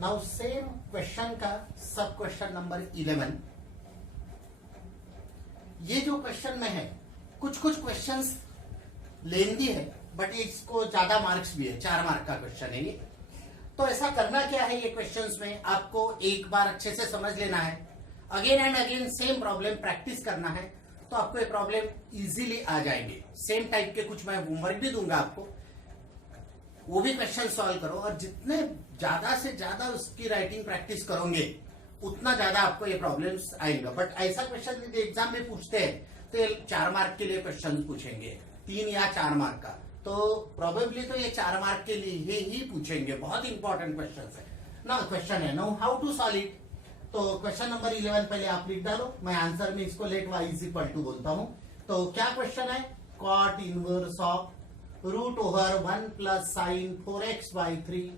Now same question का सब question number 11। ये जो क्वेश्चन में है कुछ क्वेश्चंस लेंदी है, बट इसको ज्यादा मार्क्स भी है, 4 मार्क का क्वेश्चन है ये। तो ऐसा करना क्या है, ये क्वेश्चंस में आपको एक बार अच्छे से समझ लेना है, again and again same problem practice करना है, तो आपको ये प्रॉब्लम इजीली आ जाएंगे। सेम टाइप के कुछ मैं होमवर्क भी दूंगा आपको, वो भी क्वेश्चन सॉल्व करो, और जितने ज्यादा से ज्यादा उसकी राइटिंग प्रैक्टिस करोगे उतना ज्यादा आपको ये प्रॉब्लम्स आएंगे। बट ऐसा क्वेश्चन यदि एग्जाम में पूछते हैं तो ये 4 मार्क के लिए क्वेश्चन पूछेंगे, 3 या 4 मार्क का, तो प्रोबेबली तो ये 4 मार्क के लिए ही पूछेंगे। बहुत इंपॉर्टेंट क्वेश्चन है ना, क्वेश्चन है। Now how to solve it. तो क्वेश्चन नंबर 11 पहले आप लिख डालो, मैं आंसर में इसको let y is equal to बोलता हूं। तो क्या क्वेश्चन है, cot inverse of root over 1 plus sine 4x/3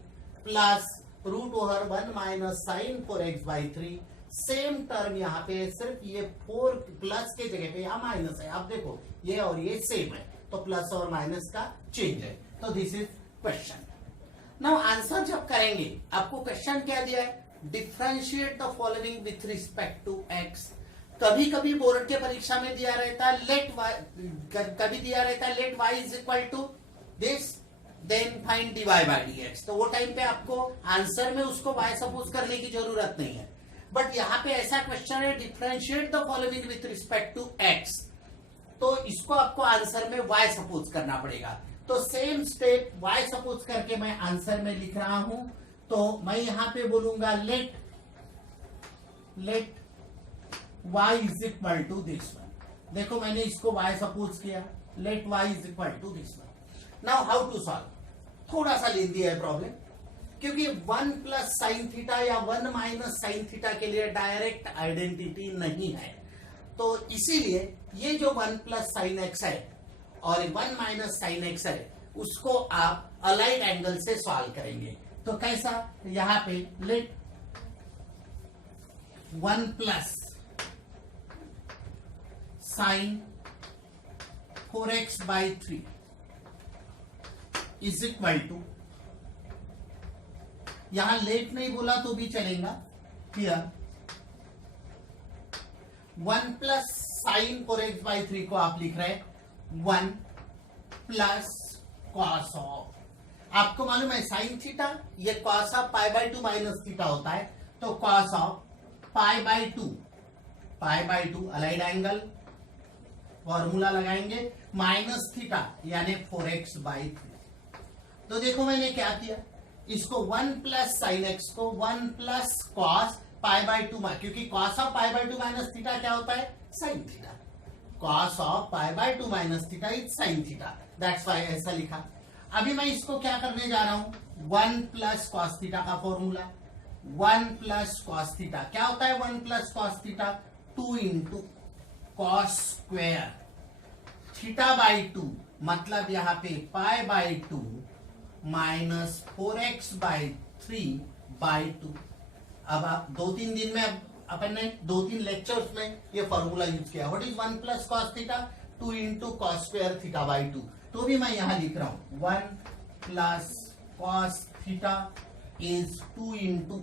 plus root over 1 minus sine 4x/3। Same term यहाँ पे सिर्फ ये 4 प्लस के जगह पे यहाँ माइनस है, आप देखो ये और ये सेम है, तो प्लस और माइनस का चेंज है। तो this is question. Now answer जब करेंगे, आपको क्वेश्चन क्या दिया है, differentiate the following with respect to x. कभी कभी बोर्ड के परीक्षा में दिया रहता है लेट वाई, कभी दिया रहता है let y is equal to this then find dy by dx। तो वो टाइम पे आपको आंसर में उसको y सपोज करने की जरूरत नहीं है। बट यहाँ पे ऐसा क्वेश्चन है, differentiate the following with respect to x, तो इसको आपको आंसर में y सपोज करना पड़ेगा। तो सेम स्टेप y सपोज करके मैं आंसर में लिख रहा हूं। तो मैं यहां पे बोलूंगा let y is equal to this one. देखो मैंने इसको y सपोज किया, let y is equal to this one. Now how to solve. थोड़ा सा लेंदी है प्रॉब्लम, क्योंकि 1 प्लस साइन थीटा या 1 माइनस साइन थीटा के लिए डायरेक्ट आइडेंटिटी नहीं है, तो इसीलिए ये जो 1 प्लस साइन एक्स है और 1 माइनस साइन एक्स है, उसको आप अलाइड एंगल से सॉल्व करेंगे। तो कैसा, यहां पे let 1 plus sine 4x/3 is equal to, यहां लेट नहीं बोला तो भी चलेगा, हियर 1 प्लस साइन 4x/3 को आप लिख रहे हैं 1 प्लस कॉस ऑफ, आपको मालूम है साइन थीटा ये कॉस ऑफ π/2 माइनस थीटा होता है, तो cos of π/2 allied angle, formula लगाएंगे, माइनस थीटा यानी 4x/3। तो देखो मैंने क्या किया, इसको 1 प्लस साइन एक्स को 1 प्लस कॉस π/2, क्योंकि कॉस ऑफ π/2 माइनस थीटा क्या होता है, sine theta. Cos of π/2 minus theta is sine theta, that's why ऐसा लिखा। अभी मैं इसको क्या करने जा रहा हूं, 1 प्लस कॉस थीटा का फॉर्मूला, 1 प्लस कॉस थीटा क्या होता है, 1 plus cos theta 2 into cos square theta, मतलब यहां पे π/2 माइनस 4x/3/2। अब आप 2-3 दिन में अपन ने 2-3 लेक्चर्स में ये फॉर्मूला यूज किया। What is 1 plus cos theta, 2 into cos square theta. तो भी मैं यहां लिख रहा हूं 1 plus cos theta is 2 into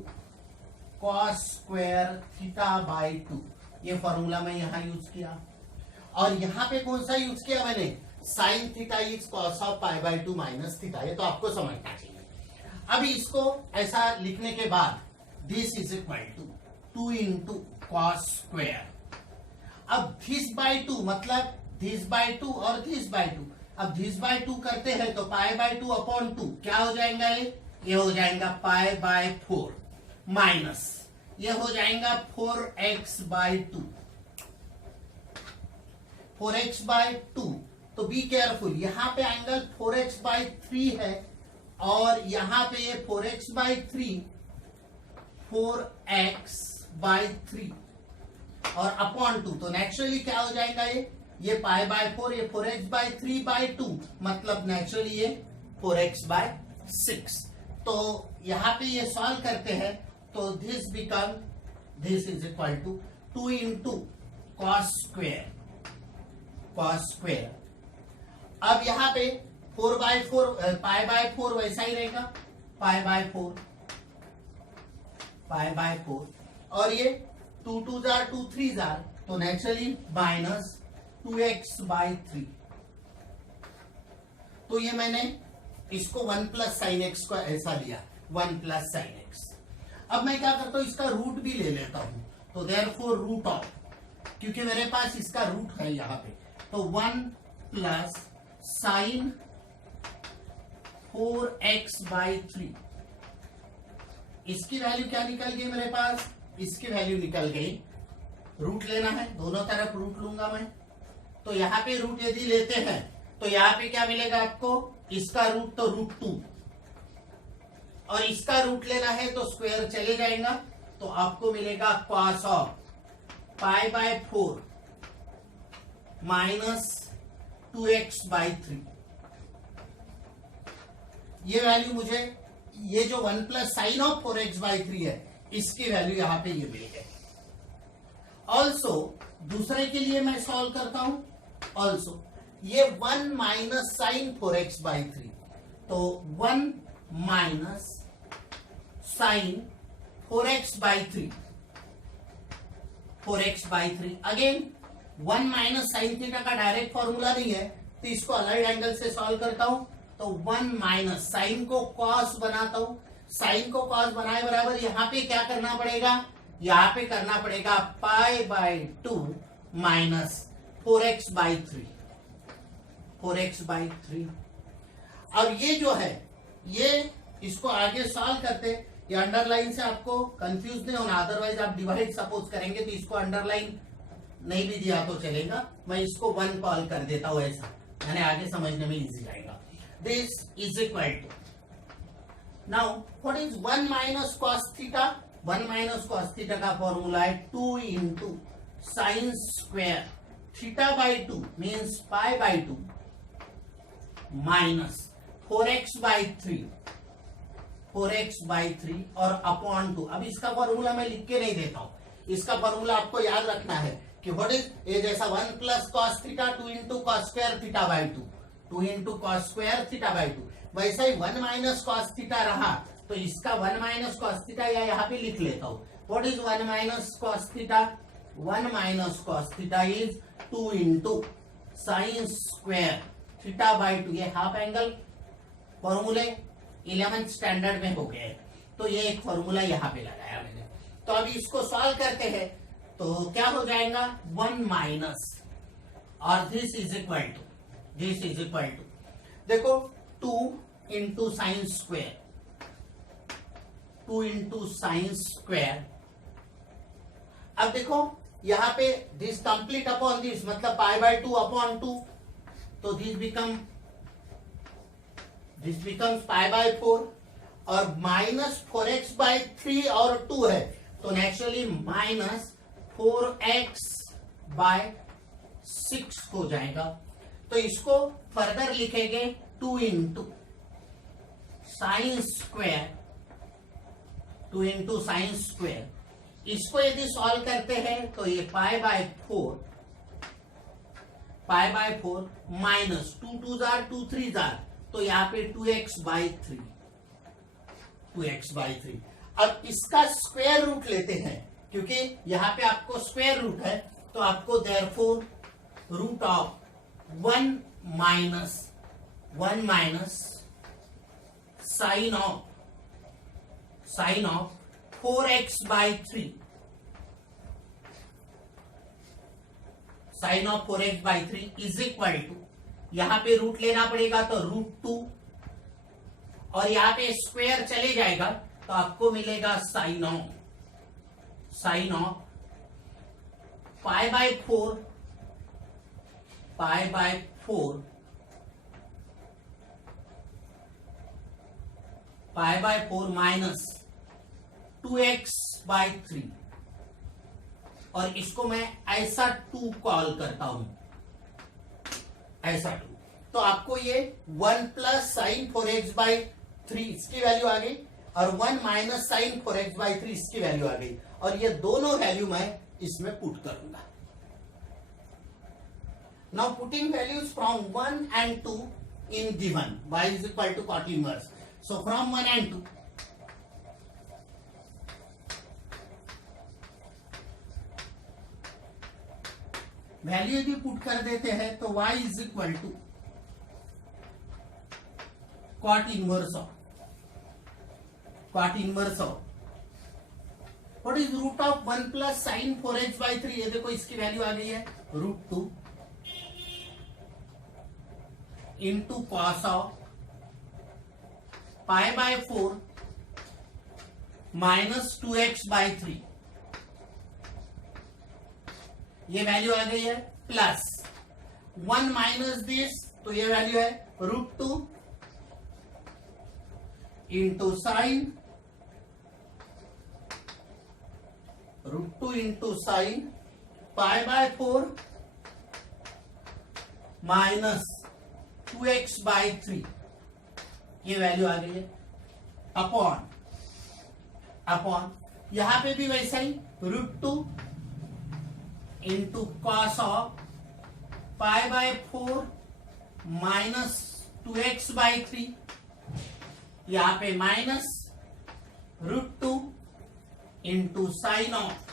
cos square theta. ये फॉर्मूला मैं यहां यूज किया, और यहां पे कौन सा यूज किया मैंने, sine theta is cos of π/2 minus theta. ये तो आपको समझना चाहिए। अभी इसको ऐसा लिखने के बाद this is equal to 2 into cos square, अब this/2 मतलब this/2 और this/2, अब this/2 करते हैं तो π/2 अपॉन 2 क्या हो जाएगा, ये हो जाएगा π/4 माइनस ये हो जाएगा 4x/2, 4x/2। तो बी केयरफुल, यहां पे एंगल 4x/3 है, और यहां पे ये 4x/3 4x/3 और अपॉन 2, तो नेचुरली क्या हो जाएगा, ये π/4, ये 4x/3/2, मतलब नेचुरली ये 4x/6। तो यहां पे ये सॉल्व करते हैं, तो this is equal to 2 into cos square. अब यहां पे 4/4 π/4 वैसा ही रहेगा, π/4 पाई बाय 4, और ये 2 2 जार 2 3 जार, तो नेचुरली माइनस 2x बाई 3। तो ये मैंने इसको 1 प्लस साइन एक्स को ऐसा लिया, 1 प्लस साइन एक्स। अब मैं क्या करता हूं, इसका रूट भी ले लेता हूं, तो देयरफॉर रूट ऑफ, क्योंकि मेरे पास इसका रूट है यहां पे, तो 1 प्लस साइन 4x बाई 3। इसकी वैल्यू क्या निकल गई मेरे पास, इसकी वैल्यू निकल गई, रूट लेना है, दोनों तरफ रूट लूंगा मैं। तो यहां पे रूट यदि लेते हैं तो यहां पे क्या मिलेगा आपको, इसका रूट तो रूट 2, और इसका रूट लेना है तो स्क्वायर चले जाएगा, तो आपको मिलेगा cos of pi by 4 minus 2x by 3। ये वैल्यू मुझे, ये जो 1 plus sine of 4x by 3 है, इसकी वैल्यू यहां पे ये मिल गई। ऑल्सो दूसरे के लिए मैं सॉल्व करता हूं, ऑल्सो ये 1 माइनस साइन 4x बाई 3, तो 1 minus sine 4x by 3, 4x by 3। Again 1 minus sine theta का डायरेक्ट फॉर्मूला नहीं है, तो इसको अलग एंगल से सॉल्व करता हूं, तो 1 माइनस साइन को कॉस बनाता हूं, साइन को कॉस बनाए बराबर यहां पे क्या करना पड़ेगा, यहां पे करना पड़ेगा पाई by 2 minus 4x by 3, 4x by 3। अब ये जो है, ये इसको आगे सॉल्व करते, ये अंडरलाइन से आपको कंफ्यूज नहीं होना, अदरवाइज आप डिवाइड सपोज करेंगे तो इसको अंडरलाइन नहीं भी दिया तो चलेगा, मैं इसको 1 कॉल कर देता हूं, ऐसा मैंने आगे समझने में इजी जाएगा। This is equal to, now what is 1 minus cos theta, 1 minus cos theta का फॉर्मूला है 2 into sine square theta by 2 means pi by 2 minus 4x by 3, 4x by 3 और अपॉन 2। अब इसका फॉर्मूला मैं लिख के नहीं देता हूं, इसका फॉर्मूला आपको याद रखना है कि व्हाट इज, ये जैसा 1 plus cos theta 2 into cos square theta by 2, 2 into cos square theta by 2, वैसा ही 1 माइनस कॉस थीटा रहा, तो इसका 1 माइनस कॉस थीटा या यहाँ पे लिख लेता हूं। What is 1 minus cos theta, 1 minus cos theta is 2 into sine square theta by 2। ये हाफ एंगल फॉर्मूले 11th स्टैंडर्ड में हो गए, तो ये एक फॉर्मूला यहाँ पे लगाया मैंने। तो अभी इसको सॉल्व करते हैं, तो क्या हो जाएगा 1 माइनस, और this is equal to, this is equal to, देखो 2 into sine square, 2 into sine square. अब देखो यहां पे दिस कंप्लीट अपॉन दिस, मतलब पाई बाय 2 अपॉन 2, तो दिस बिकम्स पाई बाय 4, और माइनस 4x बाय 3 और 2 है, तो नेचुरली माइनस 4x बाय 6 हो जाएगा। तो इसको फर्दर लिखेंगे 2 into sine square, 2 into sine square. इसको यदि सॉल्व करते हैं तो ये पाई by 4, pi by 4 minus 2 2 jar 2 3 jar, तो यहाँ पे 2x बाई 3, 2x बाई 3। अब इसका स्क्वायर रूट लेते हैं, क्योंकि यहां पे आपको स्क्वायर रूट है, तो आपको therefore root of 1 minus sine of 4x by 3, sine of 4x by 3 is equal to, यहां पे रूट लेना पड़ेगा तो रूट 2, और यहां पे स्क्वायर चले जाएगा, तो आपको मिलेगा sine of pi by 4, pi by 4, pi by 4 minus 2x by 3, और इसको मैं ऐसा 2 कॉल करता हूं, ऐसा 2, तो आपको ये 1 प्लस साइन 4x बाई 3 इसकी वैल्यू आ गई, और 1 माइनस साइन 4x बाई 3 इसकी वैल्यू आ गई, और ये दोनों वैल्यू मैं इसमें पुट करूंगा। Now putting values from 1 and 2 in given y is equal to cot inverse, so from 1 and 2 value यदि पुट कर देते हैं तो y is equal to cot inverse of what is root of 1 plus sin 4h by 3। ये देखो इसकी value आ गई है √2 into cos of pi by 4 minus 2x by 3। ये वैल्यू आ गई है प्लस 1 माइनस दिस, तो ये वैल्यू है √2 into sine √2 into sine pi by 4 minus 2x by 3। ये वैल्यू आ गई है अपॉन यहां पे भी वैसा ही √2 into cos of pi by 4 minus 2x by 3। यहां पे minus √2 into sine of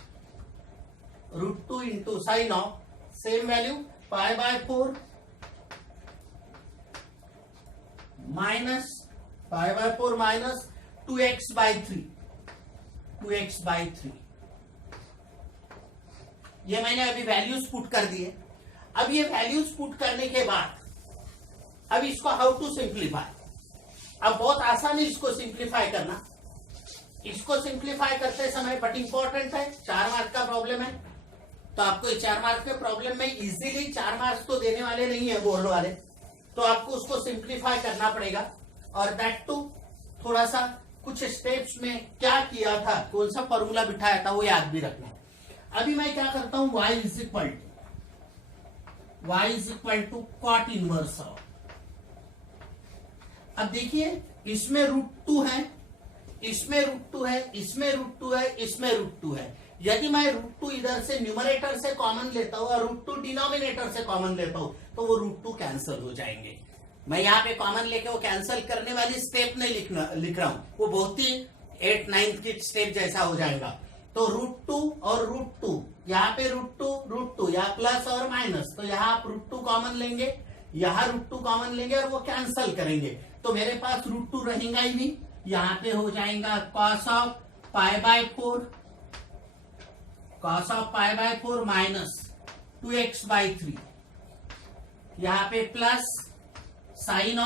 √2 into sine of same value pi by 4 minus pi by 4 minus 2x by 3 2x by 3। ये मैंने अभी वैल्यूज पुट कर दिए। अब ये वैल्यूज पुट करने के बाद अब इसको हाउ टू सिंप्लीफाई। अब बहुत आसान है इसको सिंप्लीफाई करना। इसको सिंप्लीफाई करते समय बट इंपॉर्टेंट है, 4 मार्क का प्रॉब्लम है, तो आपको 4 मार्क के प्रॉब्लम में इजीली 4 मार्क्स तो देने वाले नहीं है बोर्ड वाले, तो आपको उसको सिंप्लीफाई करना पड़ेगा। और दैट टू थोड़ा सा कुछ स्टेप्स में क्या किया था, कौन सा फॉर्मूला बिठाया था वो याद भी रखना। अभी मैं क्या करता हूं, y is equal to cot inverse of. अब देखिए इसमें √2 है, इसमें √2 है, इसमें √2 है, इसमें √2 है। यदि मैं √2 इधर से न्यूमरेटर से कॉमन लेता हूं और √2 डिनोमिनेटर से कॉमन लेता हूं तो वो √2 कैंसिल हो जाएंगे। मैं यहाँ पे कॉमन लेके वो कैंसिल करने वाली स्टेप नहीं लिख रहा हूं, वो बहुत ही 8th 9th की स्टेप जैसा हो जाएगा। तो √2 और √2, यहाँ पे √2 यहाँ प्लस और माइनस, तो यहाँ आप √2 कॉमन लेंगे, यहाँ √2 कॉमन लेंगे और वो कैंसिल करेंगे, तो मेरे पास √2 रहेगा ही नहीं। यहाँ पे हो जाएगा cos of pi by 4 minus 2x by 3। यहाँ पे plus sine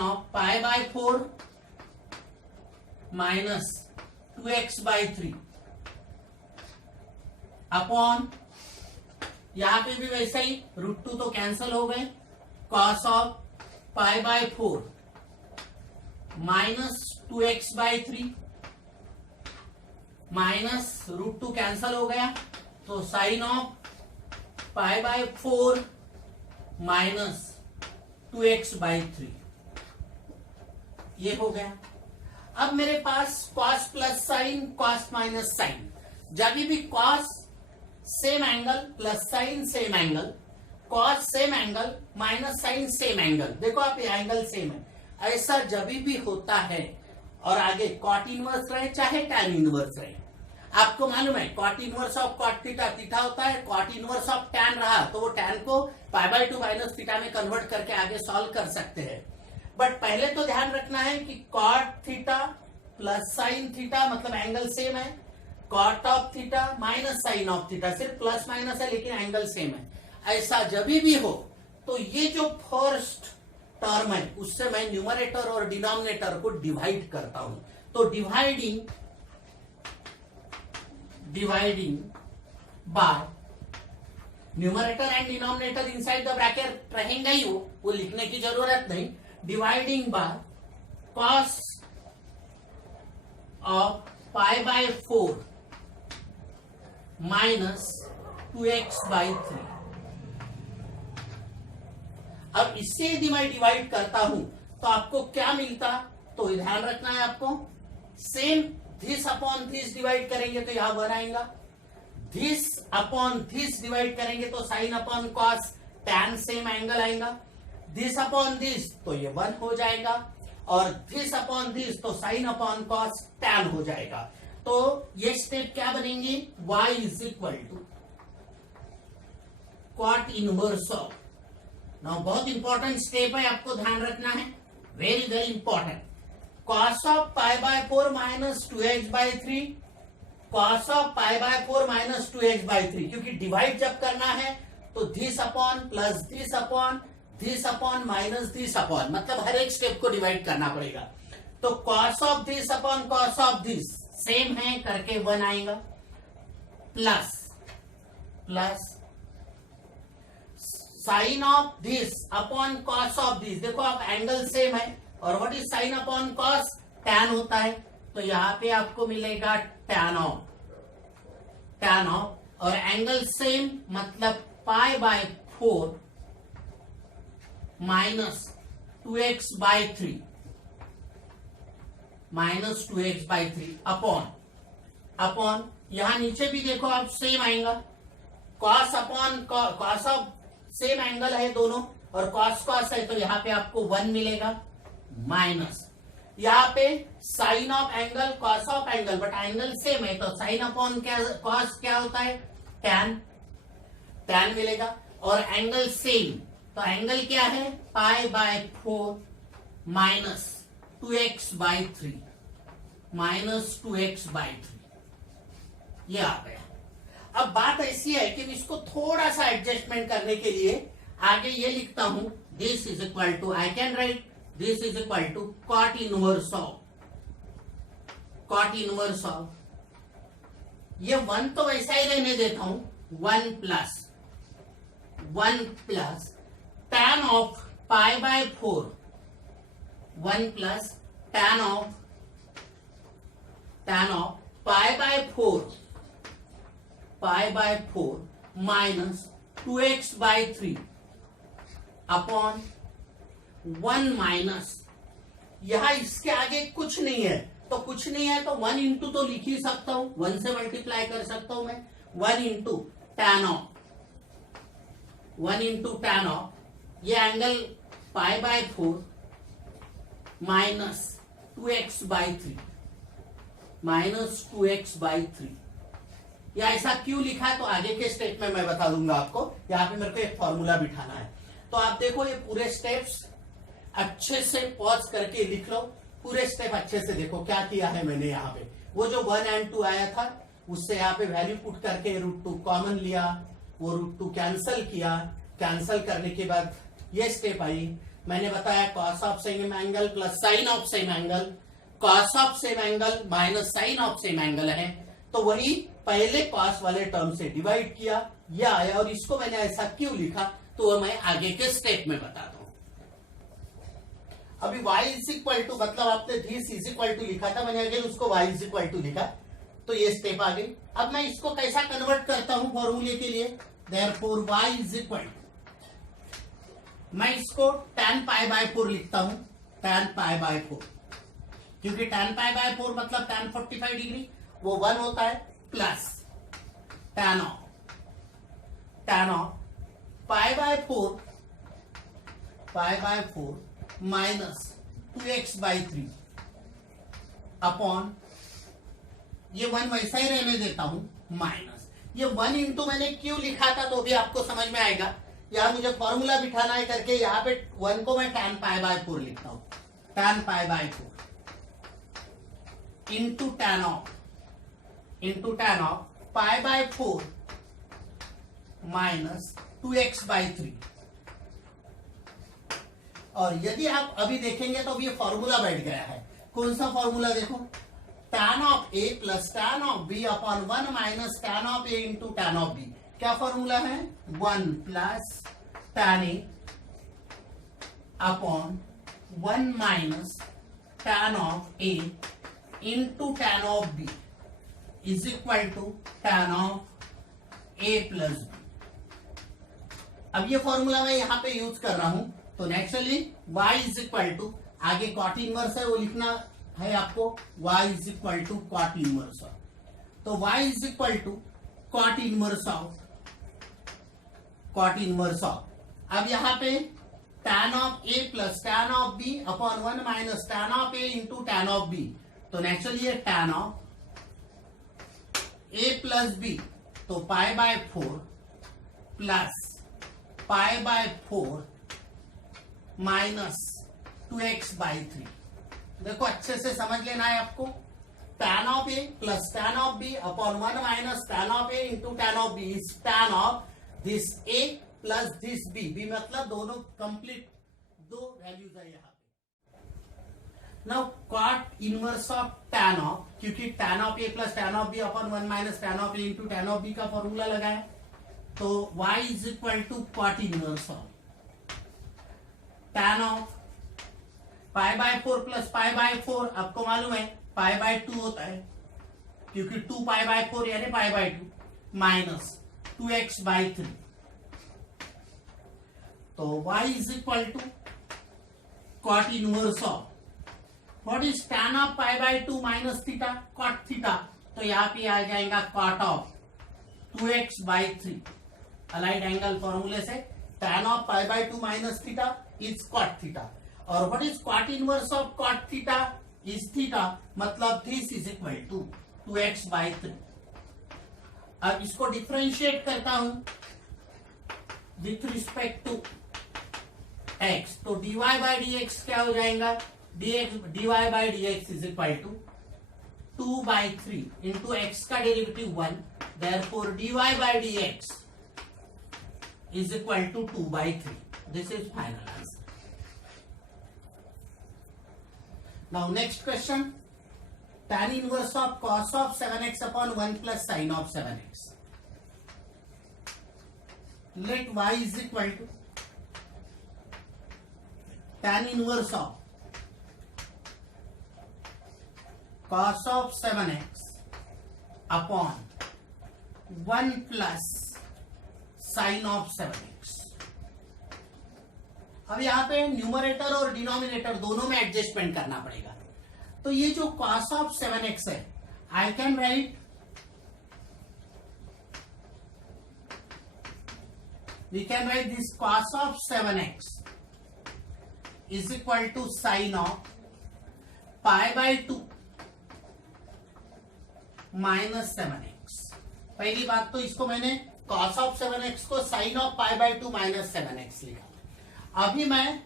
of pi by 4 minus 2x by 3 upon यहां पे भी वैसा ही √2 तो कैंसिल हो गए, cos of pi by 4 minus 2x by 3 minus √2 cancel हो गया, तो sine of pi by 4 minus 2x by 3 ये हो गया। अब मेरे पास cos plus sine, cos minus sine, जब भी cos same angle plus sine same angle, cos same angle minus sine same angle, देखो आप ये एंगल सेम है, ऐसा जब भी होता है और आगे कॉट इनवर्स रहे चाहे टैन इनवर्स रहे। आपको मालूम है cot inverse of cot theta theta होता है, कॉट इनवर्स ऑफ टैन रहा तो वो टैन को पाई बाय 2 माइनस थीटा में कन्वर्ट करके आगे सॉल्व कर सकते हैं। बट पहले तो ध्यान रखना है कि cot theta plus sine theta मतलब एंगल सेम है, cot of theta minus sine of theta सिर्फ प्लस माइनस है लेकिन एंगल सेम है। ऐसा जब भी हो तो ये जो फर्स्ट टर्म है उससे मैं न्यूमरेटर और डिनोमिनेटर को डिवाइड करता हूं, तो dividing by numerator and denominator inside the bracket रहेंगे ही, वो लिखने की जरूरत नहीं। Dividing by cos of pi by 4 minus 2x by 3। अब इससे यदि मैं डिवाइड करता हूं तो आपको क्या मिलता, तो ध्यान रखना है आपको, same this upon this divide करेंगे तो यहां 1 आएगा, दिस अपॉन दिस डिवाइड करेंगे तो sine upon cos tan same angle आएगा, दिस अपॉन दिस तो ये 1 हो जाएगा और दिस अपॉन दिस तो साइन अपॉन कॉस टैन हो जाएगा। तो ये स्टेप क्या बनेंगे, y is equal to cot inverse of, now बहुत इंपॉर्टेंट स्टेप है, आपको ध्यान रखना है, very very important, cos of pi by 4 minus 2h/3, cos of pi by 4 minus 2h/3, क्योंकि डिवाइड जब करना है तो this upon plus this upon minus this upon, मतलब हर एक स्टेप को डिवाइड करना पड़ेगा। तो cos of this upon cos of this same है करके 1 आएगा, plus sine of this upon cos of this, देखो आप एंगल सेम है, और what is sine upon cos, tan होता है, तो यहां पे आपको मिलेगा टैन ऑफ, और एंगल सेम मतलब पाई बाय 4 माइनस 2x/3 अपॉन यहां नीचे भी देखो आप सेम आएगा, cos upon cos of same angle है दोनों, और कॉस है तो यहां पे आपको 1 मिलेगा, माइनस यहां पे sine of angle cos of angle, but angle same है तो साइन अपॉन क्या कॉस क्या होता है, टैन मिलेगा, और एंगल सेम तो एंगल क्या है, पाई बाय 4 माइनस 2x/3 ये आ गया। अब बात ऐसी है कि इसको थोड़ा सा एडजस्टमेंट करने के लिए आगे ये लिखता हूं, this is equal to, I can write this is equal to cot inverse of, ये 1 तो वैसा ही रहने देता हूं, 1 plus tan of pi by 4, 1 plus tan of pi by 4 माइनस 2x/3 अपॉन 1 माइनस, यहां इसके आगे कुछ नहीं है, तो कुछ नहीं है तो 1 इंटू तो लिख ही सकता हूं, 1 से मल्टीप्लाई कर सकता हूं मैं, 1 इंटू टैन ऑफ, ये एंगल पाई बाय 4 माइनस 2x/3 या ऐसा क्यों लिखा है तो आगे के स्टेप में मैं बता दूंगा आपको, यहां पे मेरे को एक फॉर्मूला बिठाना है। तो आप देखो ये पूरे स्टेप्स अच्छे से पॉज करके लिख लो, पूरे स्टेप अच्छे से देखो क्या किया है मैंने यहाँ पे, वो जो 1 and 2 आया था उससे यहाँ पे वैल्यू पुट करके √2 कॉमन लिया, वो √2 कैंसल किया, कैंसल करने के बाद ये स्टेप आई, मैंने बताया cos of same angle plus sine of same angle, cos of same angle minus sine of same angle है, तो वही पहले कॉस वाले टर्म से डिवाइड किया, ये आया, और इसको मैंने ऐसा क्यों लिखा तो वो मैं आगे के स्टेप में बताता हूं। अभी y इज इक्वल टू, मतलब आपने दिस इज इक्वल टू लिखा था, मैंने अगेन उसको y इज इक्वल टू लिखा, तो ये स्टेप आ गई। अब मैं इसको कैसा कन्वर्ट करता हूं फॉर्मूले के लिए, therefore y is equal to, मैं इसको tan π/4 लिखता हूं, tan π/4, क्योंकि tan π/4 मतलब tan 45 डिग्री, वो 1 होता है, plus tan of π/4 minus 2x/3 upon, ये 1 वैसा ही रहने देता हूं, माइनस ये 1 इंटू मैंने क्यों लिखा था तो भी आपको समझ में आएगा, यहां मुझे फॉर्मूला बिठाना है करके यहां पे 1 को मैं tan π/4 लिखता हूं, tan π/4 into tan of π/4 minus 2x/3, और यदि आप अभी देखेंगे तो अब ये फॉर्मूला बैठ गया है, कौन सा फॉर्मूला देखो, tan of a plus tan of b upon 1 minus tan of a into tan of b, क्या फॉर्मूला है, 1 plus tan a upon 1 minus tan of a into tan of b is equal to tan of a plus b। अब ये formula मैं यहां पे use कर रहा हूं, तो naturally y is equal to, आगे कॉट इनवर्स है वो लिखना है आपको, y is equal to cot inverse of, तो y is equal to cot inverse of, अब यहां पे tan of a plus tan of b upon 1 minus tan of a into tan of b, तो नेचुरली ये tan a plus b, तो pi by 4 plus pi by 4 minus 2x by 3। देखो अच्छे से समझ लेना है आपको। tan of a plus tan of b upon 1 minus tan of a into tan of b is tan of this a plus this b. B मतलब दोनों complete दो वैल्यूज है यहाँ पे। Now cot inverse of tan of, क्योंकि tan of a plus tan of b upon 1 minus tan of a into tan of b का formula लगाया, तो y is equal to cot inverse of tan of pi by 4 plus pi by 4, आपको मालूम है पाई by 2 होता है, क्योंकि 2 पाई by 4 यानी पाई बाय 2 माइनस 2x बाई 3। तो y is equal to cot inverse of what is tan of pi by 2 minus theta cot theta, तो यहां पे आ जाएगा cot of 2x by 3। Allied angle फॉर्मूले से tan of pi by 2 minus theta is cot theta, और what is cot inverse of cot theta is theta, मतलब this is equal to 2x by 3। अब इसको डिफरेंशिएट करता हूं with respect to x, तो dy by dx क्या हो जाएगा, dy by dx is equal to 2 by 3 into x का derivative 1, therefore dy by dx is equal to 2 by 3। This is final answer. Now next question, tan inverse of cos of 7x upon 1 plus sin of 7x. Let y is equal to tan inverse of cos of 7x upon 1 plus sin of 7x। अब यहां पे numerator और denominator दोनों में adjustment करना पड़ेगा। तो ये जो cos ऑफ 7x है, I can write we can write this cos of 7x is equal to sine of pi by 2 minus 7x। पहली बात तो इसको मैंने cos ऑफ 7x को sine of pi by 2 minus 7x लिखा। अभी मैं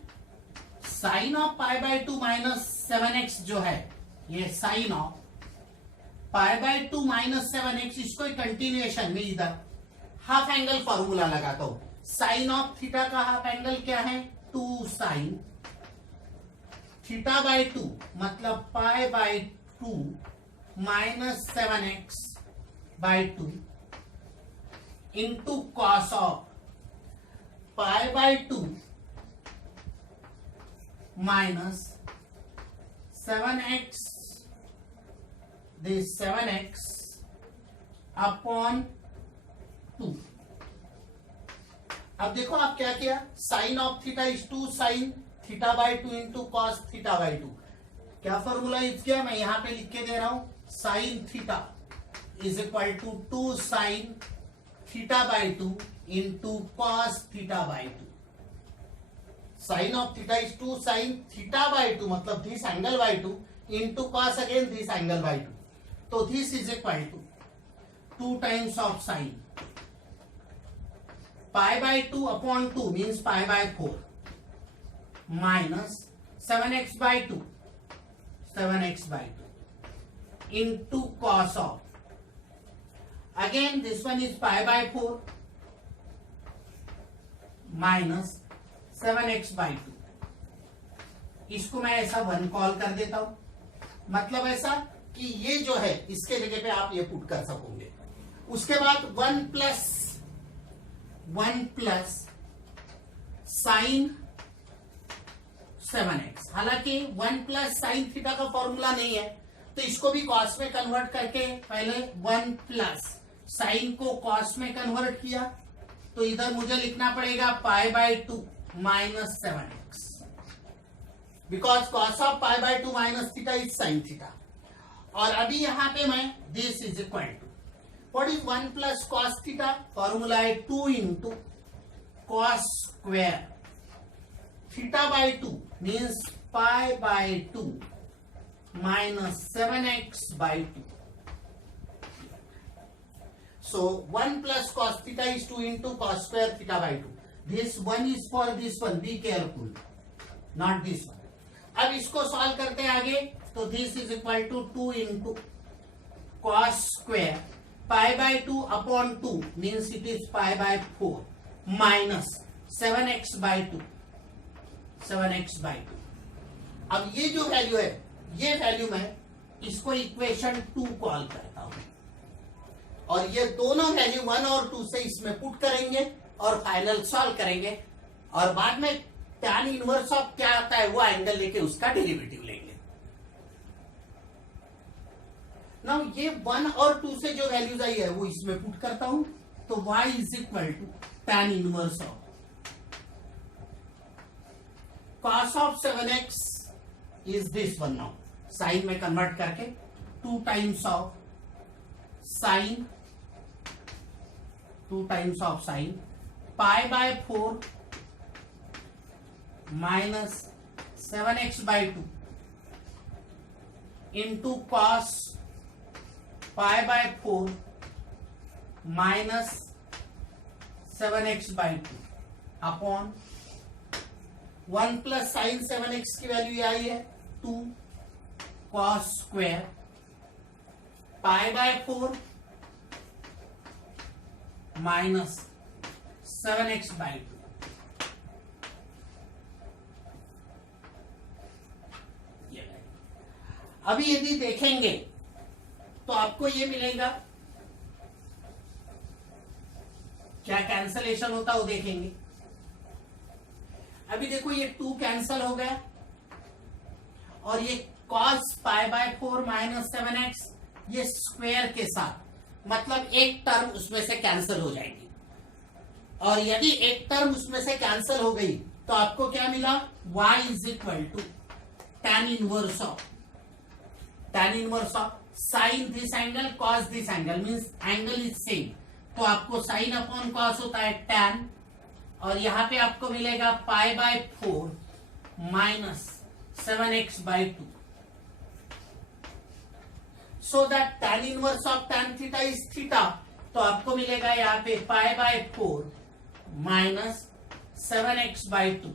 sine of pi by 2 minus 7x जो है, ये sine of pi by 2 minus 7x, इसको कंटिन्यूएशन में इधर हाफ एंगल फॉर्मूला लगाता हूं। साइन ऑफ थीटा का हाफ एंगल क्या है, 2 साइन थीटा बाय 2, मतलब pi by 2 minus 7x by 2 into cos of pi by 2 minus 7x, this 7x upon 2। अब देखो आप क्या किया, sine of theta is 2 sine theta by 2 into cos theta by 2। क्या formula use किया, मैं यहां पे लिख के दे रहा हूं, sine theta is equal to 2 sine theta by 2 into cos theta by 2। Sine of theta is 2 sine theta by 2, मतलब this angle by 2 into cos again this angle by 2, तो this is equal to 2 times of sine pi by 2 upon 2 means pi by 4 minus 7x by 2 into cos of again this one is pi by 4 minus 7x by 2। इसको मैं ऐसा 1 call कर देता हूं, मतलब ऐसा कि ये जो है इसके जगह पे आप ये पुट कर सकोगे। उसके बाद 1 प्लस साइन 7x, हालांकि 1 प्लस साइन थीटा का फॉर्मूला नहीं है, तो इसको भी कॉस में कन्वर्ट करके पहले 1 प्लस साइन को कॉस में कन्वर्ट किया, तो इधर मुझे लिखना पड़ेगा pi by 2 minus 7x, because cos of pi by 2 minus theta is sine theta. और अभी यहां पे मैं this is equal to what is 1 plus cos theta, formula है 2 into cos square theta by 2 means pi by 2 minus 7x by 2। So 1 plus cos theta is 2 into cos square theta by 2. This one is for this one. Be careful. Not this one. अब इसको solve करते हैं आगे. तो this is equal to 2 into cos square pi by 2 upon 2 means it is pi by 4 minus 7x by 2. 7x by 2. अब ये जो value है, ये वैल्यू मैं इसको इक्वेशन 2 कॉल करता हूं. और ये दोनों वैल्यू 1 और 2 से इसमें पुट करेंगे और फाइनल सॉल्व करेंगे. और बाद में tan इनवर्स ऑफ क्या आता है वो एंगल लेके उसका डेरिवेटिव लेंगे. नाउ ये 1 और 2 से जो वैल्यूज आई है वो इसमें पुट करता हूं. तो y is equal to tan inverse of cos of 7x is this one. now sine में कन्वर्ट करके 2 times of sine pi by 4 minus 7x by 2 into cos pi by 4 minus 7x by 2 upon 1 plus sine 7x की value आई है 2 cos square pi by 4 minus 7x by 2. अभी यदि देखेंगे तो आपको ये मिलेगा. क्या कैंसलेशन होता वो देखेंगे. अभी देखो ये 2 कैंसल हो गया और ये cos pi by 4 minus 7x ये स्क्वायर के साथ, मतलब एक टर्म उसमें से कैंसिल हो जाएगी. और यदि एक टर्म उसमें से कैंसिल हो गई तो आपको क्या मिला, y is equal to tan inverse of sine this angle cos this angle means angle is same. तो आपको साइन अपॉन कॉस होता है tan और यहां पे आपको मिलेगा pi by 4 minus 7x by 2. So that tan inverse of tan theta is theta. तो आपको मिलेगा यहाँ पे पाई बाय 4 माइनस 7x बाय 2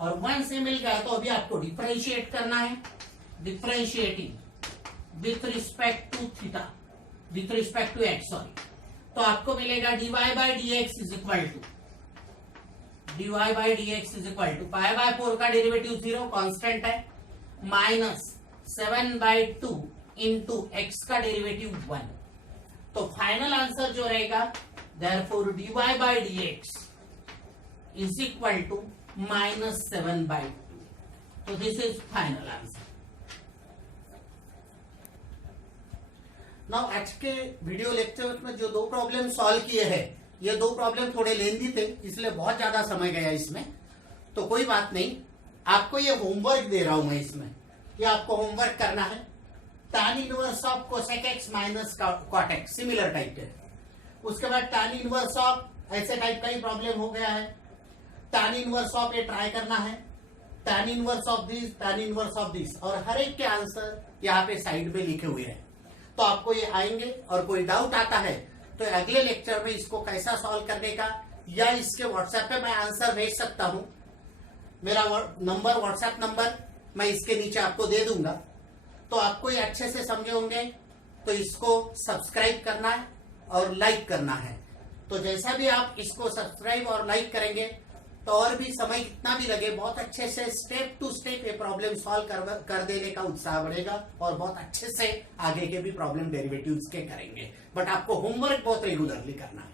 और 1 से मिल गया. तो अभी आपको डिफरेंशिएट करना है. Differentiating with respect to theta, with respect to x sorry. तो आपको मिलेगा dy by dx is equal to pi by 4 का डेरिवेटिव 0 कांस्टेंट है माइनस 7 बाय 2 इंटू एक्स का डेरिवेटिव 1. तो फाइनल आंसर जो रहेगा therefore dy by dx is equal to minus 7 by 2. तो this is final answer. Now आज के video lecture में जो 2 प्रॉब्लम सॉल्व किए हैं, ये 2 प्रॉब्लम थोड़े लेंदी थे इसलिए बहुत ज्यादा समय गया इसमें. तो कोई बात नहीं, आपको ये होमवर्क दे रहा हूं मैं इसमें. ये आपको होमवर्क करना है. tan inverse of cosec x minus cot x similar type के. उसके बाद tan इनवर्स ऑफ ऐसे टाइप का ही प्रॉब्लम हो गया है. tan इनवर्स ऑफ ये ट्राई करना है. tan inverse of this, tan inverse of this और हर एक के आंसर यहाँ पे साइड में लिखे हुए हैं. तो आपको ये आएंगे और कोई डाउट आता है तो अगले लेक्चर में इसको कैसा सॉल्व करने का या इसके व्हाट्सएप पे मैं आंसर भेज सकता हूं. मेरा नंबर, व्हाट्सएप नंबर मैं इसके नीचे आपको दे दूंगा. तो आपको ये अच्छे से समझे होंगे. तो इसको सब्सक्राइब करना है और लाइक करना है. तो जैसा भी आप इसको सब्सक्राइब और लाइक करेंगे तो और भी समय कितना भी लगे बहुत अच्छे से स्टेप टू स्टेप ये प्रॉब्लम सॉल्व कर देने का उत्साह बढ़ेगा और बहुत अच्छे से आगे के भी प्रॉब्लम डेरिवेटिव्स के करेंगे. बट आपको होमवर्क बहुत रेगुलरली करना है.